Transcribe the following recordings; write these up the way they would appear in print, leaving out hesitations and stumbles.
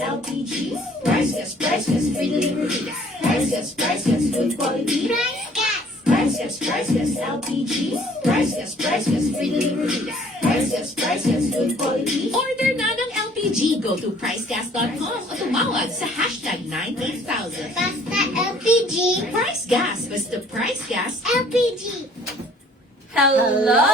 LPG. Price gas, free delivery. Price gas, good quality. Price gas, LPG. Price gas, free delivery. Price gas, good quality. Order na ng LPG. Go to pricegas.com o tumawag sa hashtag 98000. Basta LPG. Price Gas. Basta Price Gas. LPG. Hello!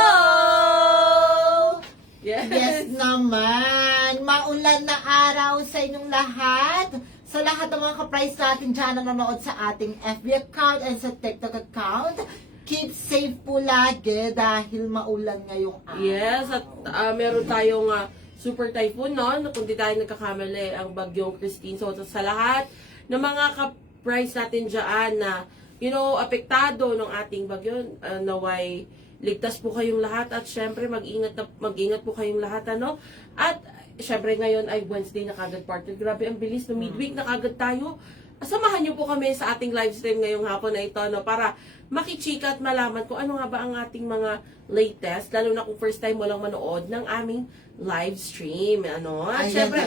Yes naman! Maulan na araw sa inyong lahat. Sa lahat ng mga ka-price natin dyan na nanonood sa ating FB account and sa TikTok account, keep safe po lagi dahil maulan ngayong araw. Yes, at meron tayong super typhoon, no? Kung di tayo nagkakamali, ang bagyong Christine. So, sa lahat ng mga ka-price natin dyan na, apektado ng ating bagyo, naway ligtas po kayong lahat at syempre mag-ingat po kayong lahat, ano? At syempre ngayon ay Wednesday na kagad, partner. Grabe ang bilis, no? Midweek na kagad tayo. Samahan niyo po kami sa ating live stream ngayong hapon na ito, no? Para makichika at malaman kung ano nga ba ang ating mga latest, lalo na kung first time mo lang manood ng aming live stream, ano? At syempre,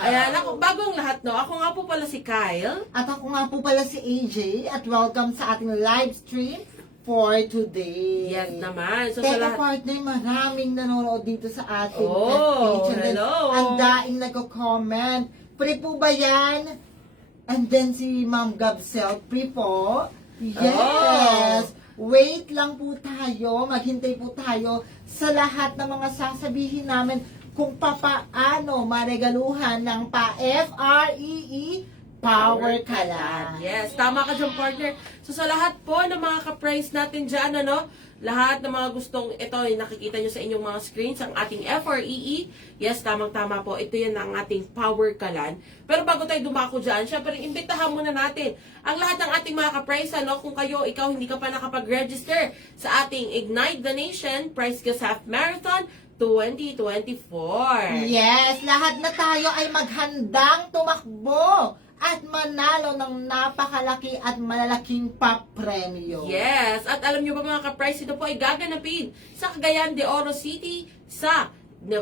ayan, bagong lahat, no? Ako nga po pala si Kyle. At ako nga po pala si AJ at welcome sa ating live stream for today. Yes naman. So, Teka, sa lahat, partner, maraming nanonood dito sa ating Oh, page. And then, hello. ang daing nagko-comment. Pre po ba yan? And then si Ma'am Gabsel, pre po? Yes! Wait lang po tayo, maghintay po tayo sa lahat ng mga sasabihin namin kung papaano maregaluhan ng pa-FREE Power Kalan. yes, tama ka dyan, partner. So, sa lahat po ng mga ka-price natin dyan, ano, lahat ng mga gustong, ito, nakikita nyo sa inyong mga screens, ang ating FREE. Yes, tamang-tama po. Ito yan ang ating Power Kalan. Pero bago tayo dumako dyan, syempre, imbitahan muna natin ang lahat ng ating mga ka-price, ano, kung ikaw hindi ka pa nakapag-register sa ating Ignite the Nation Price Gas Half Marathon 2024. Yes, lahat na tayo ay maghandang tumakbo at manalo ng napakalaki at malalaking papremyo. Yes, at alam nyo ba mga ka-price, ito po ay gaganapin sa Cagayan de Oro City sa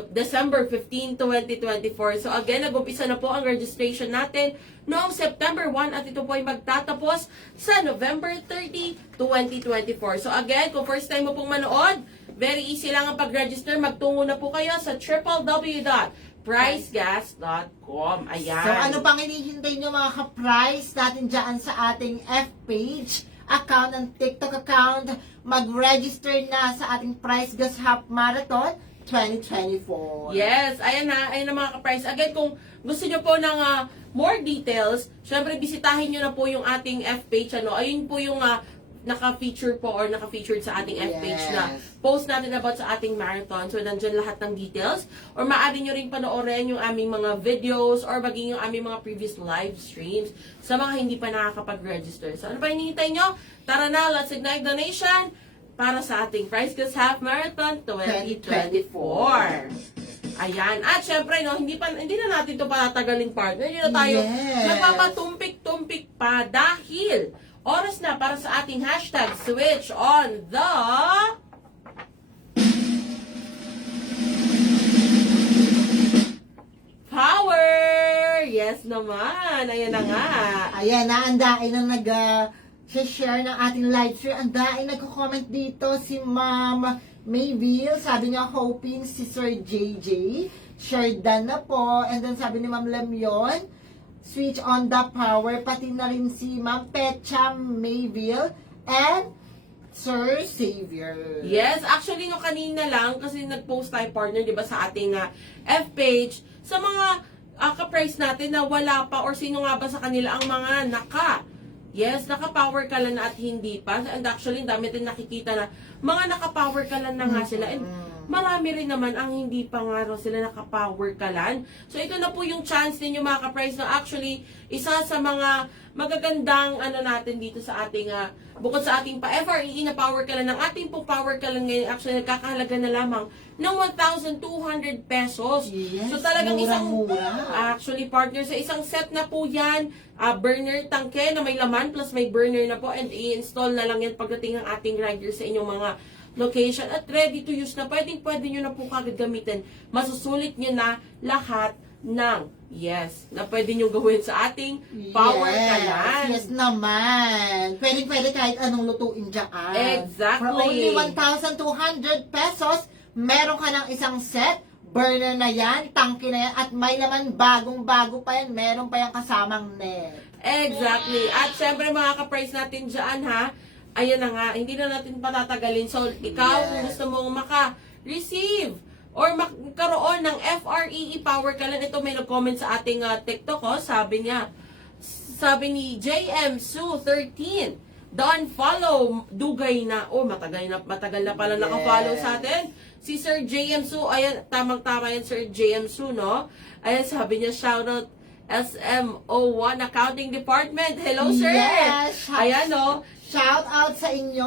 December 15, 2024. So again, nag-umpisa na po ang registration natin noong September 1 at ito po ay magtatapos sa November 30, 2024. So again, kung first time mo pong manood, very easy lang ang pag-register. Magtungo na po kayo sa www.pricegas.com. Ayan. So ano pang hinihintay nyo mga ka-price natin dyan sa ating F-page account and TikTok account, mag-register na sa ating Price Gas Half Marathon 2024. Yes, ayan na mga ka-price. Again, kung gusto nyo po ng more details, syempre bisitahin nyo na po yung ating F-page. Ayun po yung naka-feature po or naka-featured sa ating F-page na post natin about sa ating marathon. So, nandyan lahat ng details. Or maaari nyo rin panoorin yung aming mga videos or maging yung aming mga previous live streams sa mga hindi pa nakakapag-register. So, ano pa hinihintay nyo? Tara na, let's ignite the nation para sa ating Price Gas Half Marathon 2024. Ayan. At syempre, no, hindi na natin ito patatagalin, partner. Hindi na tayo magpapatumpik-tumpik pa dahil oras na para sa ating hashtag switch on the power! Yes naman. Ayan na nga. Ayan na, ang daing na nag-share ng ating live stream. Ang daing nagko-comment dito si Ma'am Mayville. Sabi niya, hoping si Sir JJ. Shared na po. And then sabi ni Ma'am Lemyon, switch on the power. Pati na rin si Ma'am Pecha Mayville and Sir Xavier. Yes, actually, no, kanina lang, kasi nag-post tayo, partner, di ba, sa ating F-page, sa mga ka-price natin na wala pa or sino nga ba sa kanila ang mga naka-power ka lang na at hindi pa. And actually, dami din nakikita na mga naka-power ka lang na nga sila. And marami rin naman ang hindi pa nga raw sila naka-power kalan. So, ito na po yung chance ninyo mga ka-price na actually, isa sa mga magagandang natin dito sa ating, bukod sa ating pa-FREE na power kalan, ng ating po power kalan ngayon, actually, nagkakahalaga na lamang ng 1,200 pesos. Yes, so, talagang mura-mura. actually, partner, sa isang set na po yan, burner tangke na may laman, plus may burner na po, and i-install na lang yan pagdating ng ating rider sa inyong mga location at ready to use na pwede nyo na po kagad gamitin. Masusulit nyo na lahat na pwede nyo gawin sa ating power kalan. Yes naman. Pwede kahit anong lutuin dyan. Exactly. For only 1,200 pesos, meron ka ng isang set, burner na yan, tangke na yan, at may laman bagong-bago pa yan, meron pa yung kasamang net. Exactly. At syempre mga ka-price natin dyan ha, ayan na nga, hindi na natin patatagalin. So, ikaw kung gusto mong maka-receive or magkaroon ng FREE Power Kalan, ito may nag-comment sa ating TikTok, sabi ni JM Su 13, don't follow, dugay na. Oh, matagal na pala naka-follow sa atin. Si Sir JM Su, ayan, tamang-tama yan Sir JM Su, no? Ayan, sabi niya, shoutout SMO1 Accounting Department. Hello, sir! Yes! Ayan, no? Shout out sa inyo,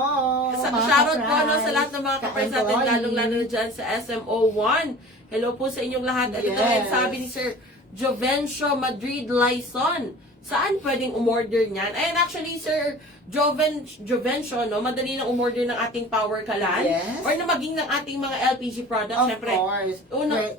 mga Shoutout po no, ka-price, sa lahat ng mga ka-price natin, lalong-lalo na dyan sa SMO1. Hello po sa inyong lahat. At ito Yes. rin sabi ni Sir Jovencio Madrid Laison. Saan pwedeng umorder niyan? Ayan, actually, Sir Jovencio, no, madali na umorder ng ating power kalan. Yes. Or na maging ng ating mga LPG products. Of Siyempre, course. Una,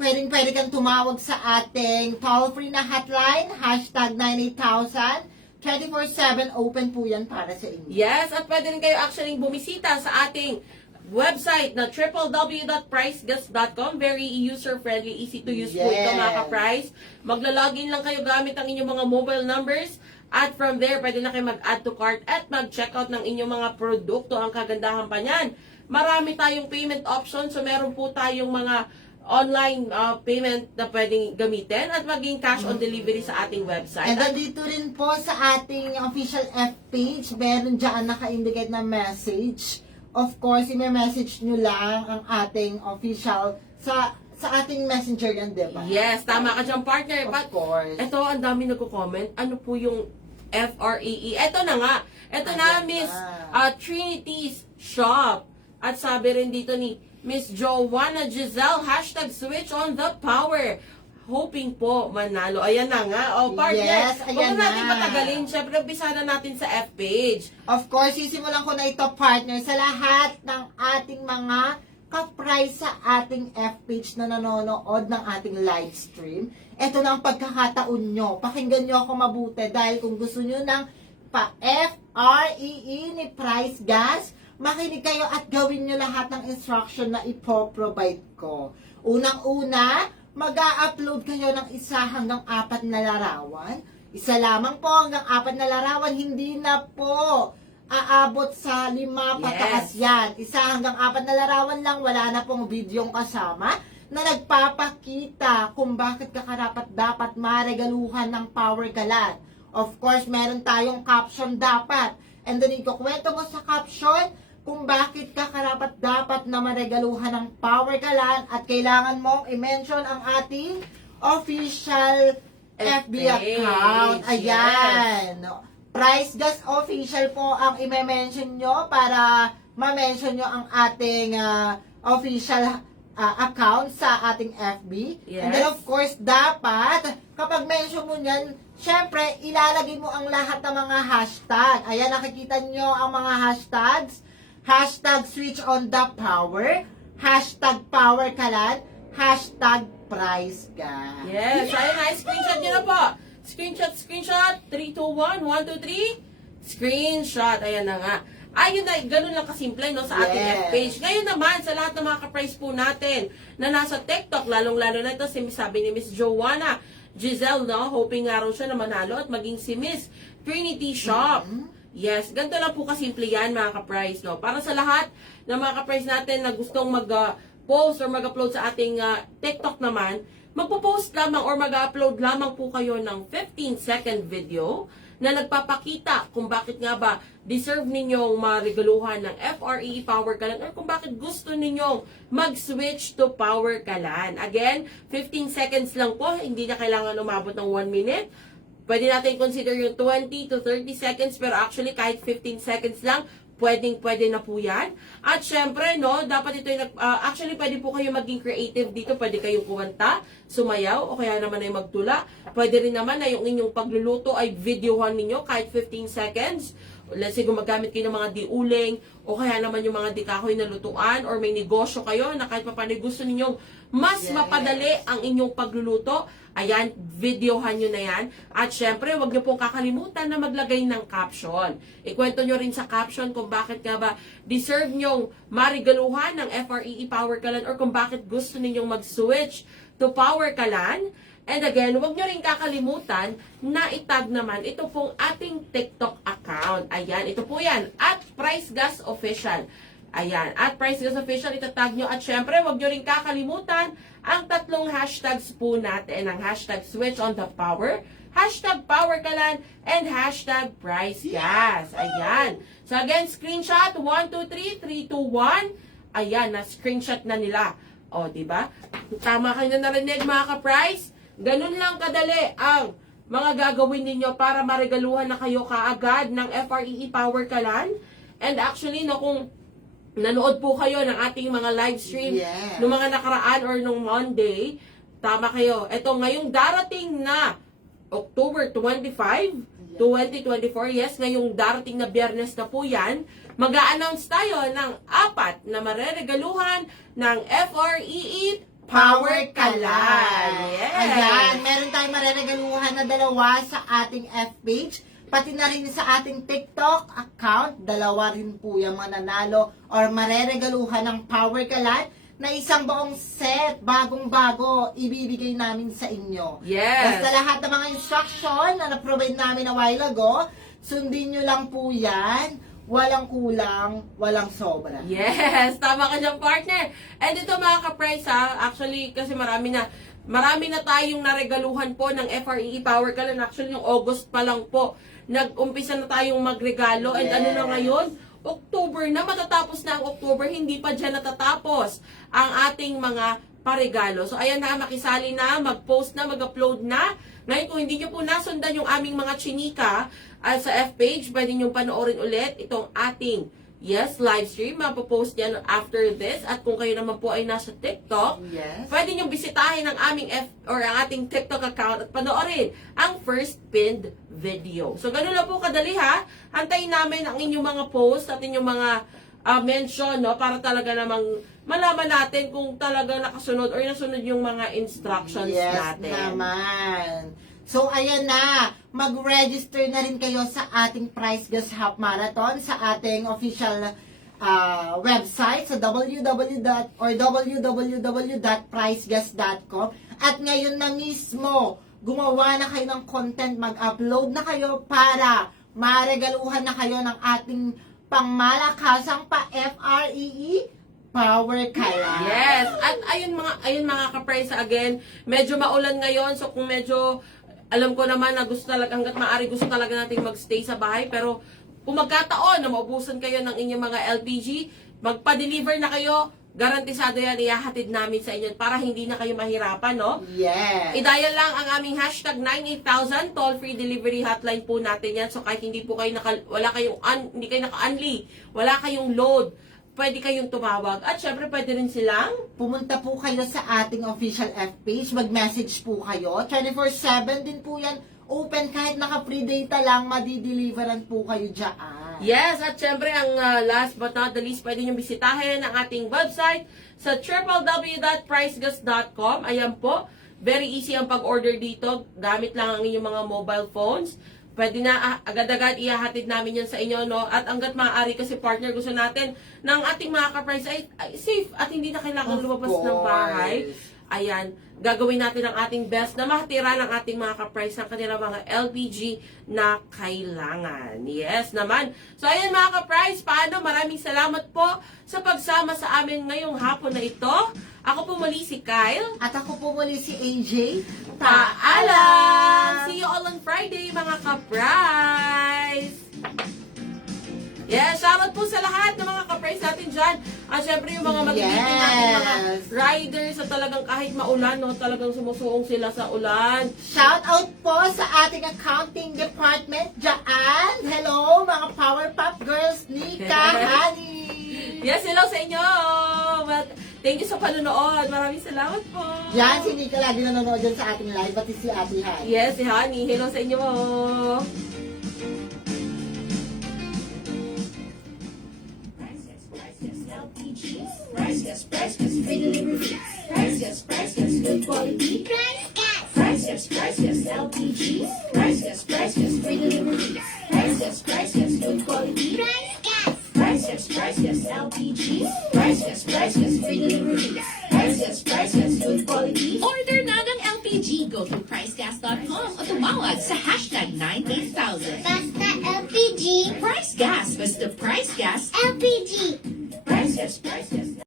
Pwede kang tumawag sa ating toll-free na hotline, hashtag 98,000. 24/7 open po yan para sa inyo. yes, at pwede rin kayo actually bumisita sa ating website na www.pricegas.com. Very user-friendly, easy to use po ito Yes. mga ka-price. Magla-login lang kayo gamit ang inyong mga mobile numbers. At from there, pwede na kayo mag-add to cart at mag-checkout ng inyong mga produkto. Ang kagandahan pa niyan, marami tayong payment options. So meron po tayong mga online payment na pwedeng gamitin at maging cash on delivery sa ating website. And dito rin po sa ating official F page, meron dyan naka-indicate na message. Of course, i-message nyo lang ang ating official sa ating messenger yan, di ba? Yes, tama ka dyan, partner. Of But course. ito, ang dami nagko-comment. Ano po yung FREE? Ito na nga. Ito na, Ayan Miss na. Trinity's Shop. At sabi rin dito ni Miss Joanna Giselle, hashtag switch on the power. Hoping po manalo. Ayan na nga. O, partner. Yes, Huwag ayan na natin na. patagalin. Siyempre, umpisa na natin sa F page. Of course, sisimulan ko na ito, partner, sa lahat ng ating mga ka-price sa ating F page na nanonood ng ating live stream. Ito na ang pagkakataon nyo. Pakinggan nyo ako mabuti dahil kung gusto nyo ng pa-FREE ni Price Gas, makinig kayo at gawin nyo lahat ng instruction na ipoprovide ko. Unang-una, mag-a-upload kayo ng 1 hanggang 4 na larawan. Isa lamang po hanggang 4 na larawan, hindi na po aabot sa 5 pataas yan. 1 hanggang 4 na larawan lang, wala na pong videong kasama na nagpapakita kung bakit ka karapat-dapat maregaluhan ng power galan. Of course, meron tayong caption dapat. And then, ikukwento mo sa caption kung bakit ka karapat-dapat na maregaluhan ng power galan at kailangan mong i-mention ang ating official FB account. Ayan. Price Gas Official po ang i-mention nyo para ma-mention nyo ang ating official account sa ating FB. Yes. And then of course, dapat kapag mention mo nyan, syempre, ilalagay mo ang lahat ng mga hashtag. Ayan, nakikita nyo ang mga hashtags. Hashtag switch on the power. Hashtag power kalan. Hashtag price gas. Yes, ayun na. Screenshot nyo na po. Screenshot. 3, 2, 1. 1, 2, 3. Screenshot. Ayan na nga. Ayun na, ganun lang kasimple no, sa ating Yes. F-page. Ngayon naman, sa lahat ng mga ka-price po natin na nasa TikTok, lalong-lalo na ito, sabi ni Miss Joanna Giselle, no, hoping nga raw siya na manalo at maging si Miss Trinity Shop. Yes, ganito lang po kasimple yan mga ka-price, no. Para sa lahat ng mga ka-price natin na gustong mag-post or mag-upload sa ating TikTok naman, magpo-post lamang or mag-upload lamang po kayo ng 15-second video na nagpapakita kung bakit nga ba deserve ninyong marigaluhan ng FREE Power Kalan or kung bakit gusto ninyong mag-switch to Power Kalan. Again, 15 seconds lang po, hindi na kailangan umabot ng 1 minute. Pwede natin consider yung 20 to 30 seconds, pero actually kahit 15 seconds lang, pwede na po yan. At syempre, no, dapat ito yung, actually pwede po kayo maging creative dito. Pwede kayong kumanta, sumayaw, o kaya naman ay magtula. Pwede rin naman na yung inyong pagluluto ay videohan ninyo kahit 15 seconds. let's say gumagamit kayo ng mga diuling o kaya naman yung mga dikahoy na lutuan or may negosyo kayo na kahit paano gusto ninyong mas Yes. mapadali ang inyong pagluluto, ayan, videohan nyo na yan. At syempre, huwag nyo pong kakalimutan na maglagay ng caption. Ikwento nyo rin sa caption kung bakit nga ba deserve nyong marigaluhan ng FREE Power Kalan or kung bakit gusto ninyong mag-switch to Power Kalan. And again, huwag nyo rin kakalimutan na itag naman ito pong ating TikTok account. Ayan, ito po yan, at Price Gas Official. Ayan, at Price Gas Official, itatag nyo. At syempre, huwag nyo rin kakalimutan ang tatlong hashtags po natin. Ang hashtag Switch on the Power, hashtag Power Kalan, and hashtag Price Gas. Ayan. So again, screenshot, 1, 2, 3, 3, 2, 1. Ayan, na-screenshot na nila. O, diba? Tama kayo na narinig, mga ka-Price. Ganun lang kadali ang mga gagawin ninyo para maregaluhan na kayo kaagad ng FREE Power Kalan. And actually, no, kung nanood po kayo ng ating mga live stream Yes. noong mga nakaraan or nung Monday, tama kayo. Ito, ngayong darating na October 25, 2024, yes, ngayong darating na Biyernes na po yan, mag-a-announce tayo ng 4 na mareregaluhan ng FREE Power Kalan. Yes. Ayan, meron tayong mareregaluhan na 2 sa ating F-page, pati na rin sa ating TikTok account. 2 rin po yung mananalo or mareregaluhan ng Power Kalan na isang buong set, bagong-bago, ibibigay namin sa inyo. Yes. Basta lahat ng mga instruction na na-provide namin a while ago, sundin nyo lang po yan. Walang kulang, walang sobra. Yes, tama ka dyan, partner. And ito mga ka-price ha, actually kasi marami na tayong naregaluhan po ng FREE Power Kalan. Actually, yung August pa lang po, nag-umpisa na tayong magregalo. And ano na ngayon? October na, matatapos na ang October, hindi pa dyan natatapos ang ating mga paregalo. So ayan na, makisali na, mag-post na, mag-upload na. Ngayon, kung hindi nyo po nasundan yung aming mga chinika sa F-page, pwede nyo panoorin ulit itong ating live stream. Mapopost yan after this. At kung kayo naman po ay nasa TikTok, Yes. pwede nyo bisitahin ang aming ang ating TikTok account at panoorin ang first pinned video. So, ganun lang po kadali ha. Antayin namin ang inyong mga post at inyong mga mention, no, para talaga namang malaman natin kung talaga nakasunod or nasunod yung mga instructions natin. Yes naman. So, ayan na. Mag-register na rin kayo sa ating Price Gas Half Marathon sa ating official website sa www.pricegas.com. At ngayon na mismo, gumawa na kayo ng content, mag-upload na kayo para maregaluhan na kayo ng ating pangmalakasang pa-FREE Power Kalan. Yes. At ayun mga ka-price again, medyo maulan ngayon, so kung medyo alam ko naman na gusto talaga, hanggat maaari gusto talaga nating magstay sa bahay, pero kung magkataon na maubusan kayo ng inyong mga LPG, magpa-deliver na kayo, garantisado yan, ihahatid namin sa inyo para hindi na kayo mahirapan, no? Yes. I-dial lang ang aming hashtag 98000, toll-free delivery hotline po natin yan. So kahit hindi po kayo hindi kayo naka-unli, wala kayong load, pwede kayong tumawag. At syempre pwede rin silang Pumunta po kayo sa ating official F-page, mag-message po kayo. 24/7 din po yan. Open kahit naka-free data lang, madideliveran po kayo dyan. yes, at syempre ang last but not the least, pwede nyo bisitahin ang ating website sa www.pricegas.com. Ayan po, very easy ang pag-order dito. Gamit lang ang inyong mga mobile phones. Pwede na agad-agad ihahatid namin yan sa inyo, no? At hanggat maaari kasi partner, gusto natin ng ating mga ka-price ay safe at hindi na kailangan Of lumabas ng bahay. Ayan, gagawin natin ang ating best na mahatira ng ating mga ka-price ng kanilang mga LPG na kailangan. Yes naman. So ayan mga ka-price, paano? Maraming salamat po sa pagsama sa amin ngayong hapon na ito. Ako po muli si Kyle. At ako po muli si AJ. Paalam! See you all on Friday, mga ka-price! Yes, shoutout po sa lahat ng mga ka-price natin dyan. At syempre yung mga magiging natin mga riders sa talagang kahit maulan, no, talagang sumusuong sila sa ulan. Shout out po sa ating accounting department dyan. Hello, mga Power Pop Girls, Nika, Honey. Yes, hello sa inyo! But, thank you sa panonood. Maraming salamat po. Yan, si Nika lagi nanonood dyan sa ating live, pati si Ate Han. Yes, si Honey. Hello sa inyo. Price Gas, free delivery. Price Gas, good quality. Price Gas. Price Gas, LPG. Price Gas, free delivery. Price Gas, good quality. Price Gas. Price Gas, LPG. Price Gas, free delivery. Price Gas, good quality. Order na ng LPG. Go to pricegas.com o tumawag sa hashtag 98000. Basta LPG. Price Gas. Basta Price